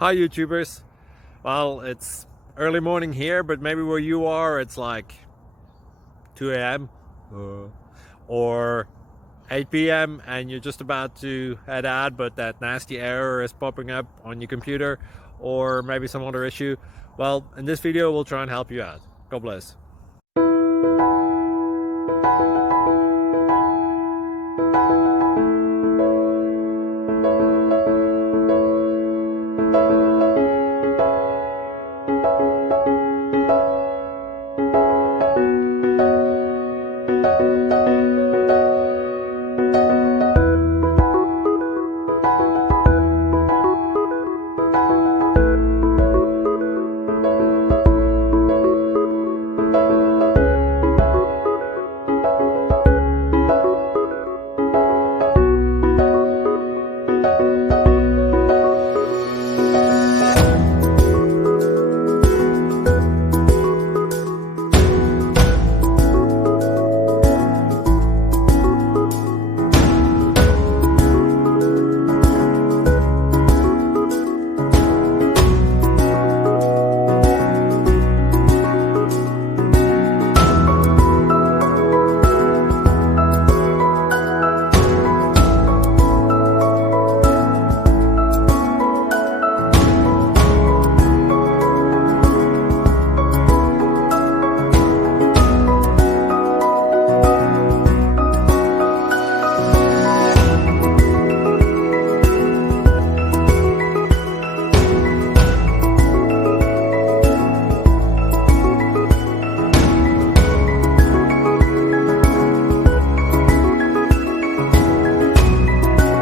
Hi YouTubers. Well, it's early morning here, but maybe where you are it's like 2 a.m. Or 8 p.m. and you're just about to head out, but that nasty error is popping up on your computer, or maybe some other issue. Well, in this video we'll try and help you out. God bless.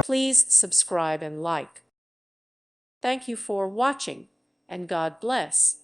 Please subscribe and like. Thank you for watching, and God bless.